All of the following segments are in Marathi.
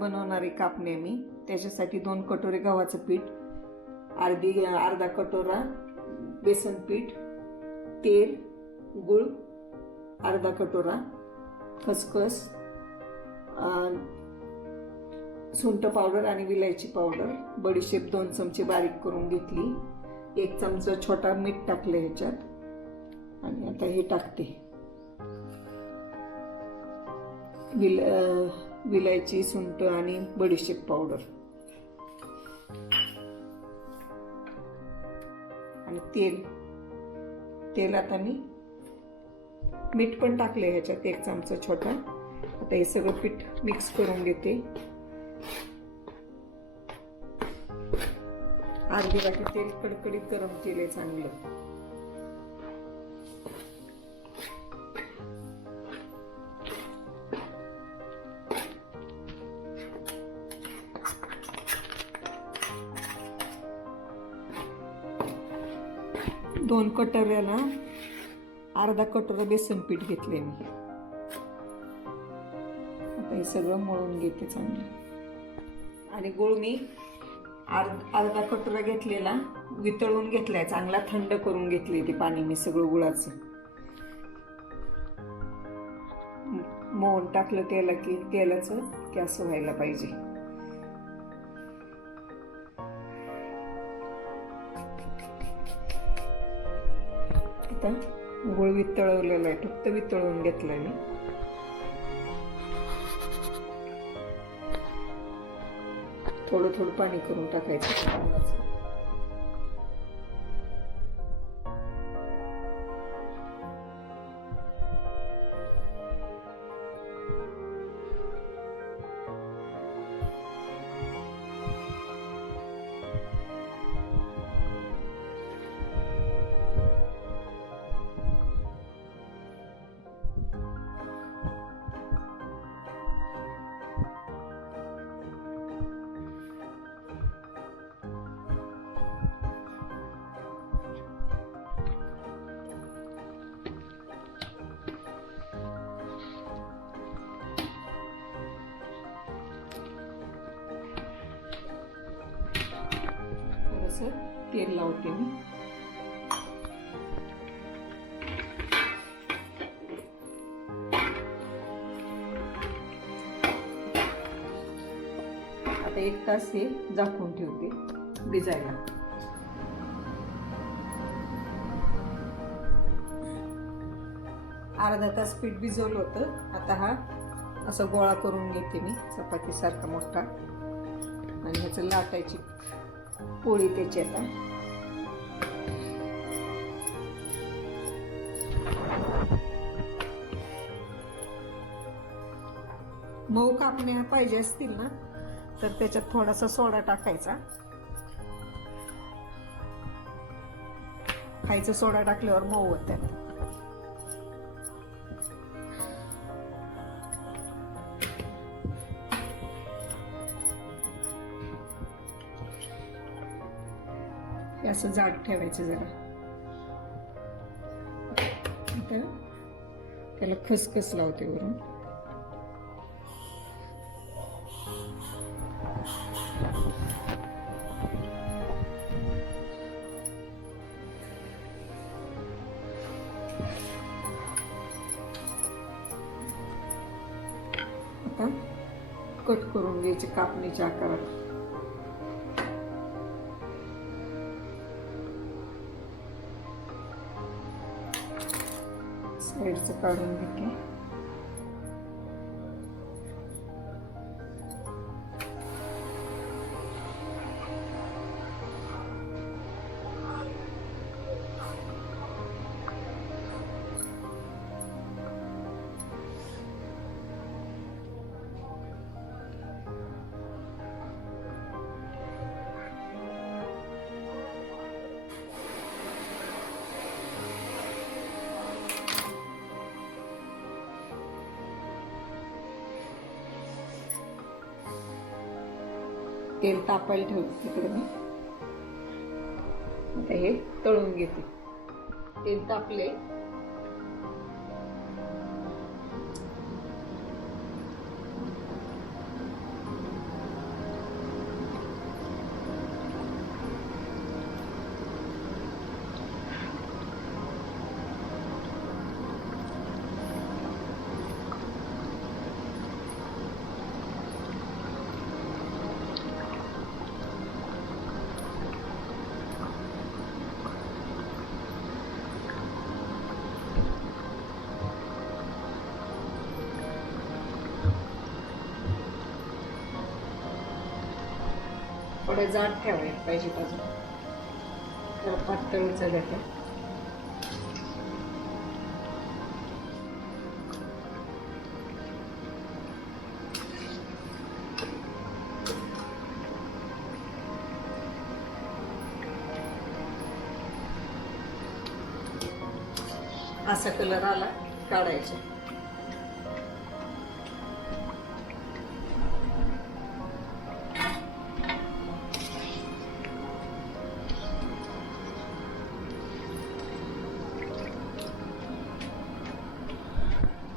बनवणारी कापणे मी. त्याच्यासाठी 2 कटोरे गव्हाचं पीठ, अर्धा कटोरा बेसन पीठ, तेल, गूळ अर्धा कटोरा, खसखस, सुंठ पावडर आणि विलायची पावडर, बडीशेप 2 चमचे बारीक करून घेतली, 1 चमचा छोटा मीठ टाकलं ह्याच्यात. आणि आता हे टाकते विलायची, सुंठ आणि बडीशेप पावडर आणि तेल आता मी मीठ पण टाकले ह्याच्यात 1 चमचा छोटा. आता हे सगळं पीठ मिक्स करून घेते. अर्धी वाटी तेल कडकडीत गरम केले चांगलं. दोन कटोऱ्याला अर्धा कटोरा बेसन पीठ घेतले मी. आता हे सगळं मळून घेते चांगलं. आणि गूळ मी अर्धा कटोरा घेतलेला वितळून घेतलाय, चांगला थंड करून घेतले ते पाणी मी सगळं गुळाचं. मोहन टाकलं तेलाचं की असं व्हायला पाहिजे. आता गुळ वितळवलेला आहे, फक्त वितळून घेतलाय मी. थोडं थोडं पाणी करून टाकायचं. तेल लावते मी. आता 1 तास हे झाकून ठेवते भिजायला. अर्धा तास पीठ भिजवलं होतं. आता हा असा गोळा करून घेते मी चपातीसारखा मोठा. आणि ह्याचं लाटायची पोळी त्याची. आता मऊ कापण्या पाहिजे असतील ना तर त्याच्यात थोडासा सोडा टाकायचा. खायचा सोडा टाकल्यावर मऊ होतात. असं जाड ठेवायचं जरा. त्याला खसखस लावते वरून. आता कट करून घ्यायचे कापणीच्या आकारात. साईडचं काढून घेते. तेल तापायला ठेवते तिकडे मी. आता हे तळून घेते. तेल तापले. थोडं जाड ठेवायला पाहिजे अजून, तर पातळीचं घेते. असा कलर आला काढायचे.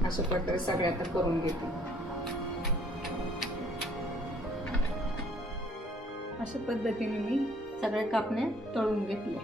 अशा प्रकारे सगळे आता करून घेते. अशा पद्धतीने मी सगळे कापणे तळून घेतले.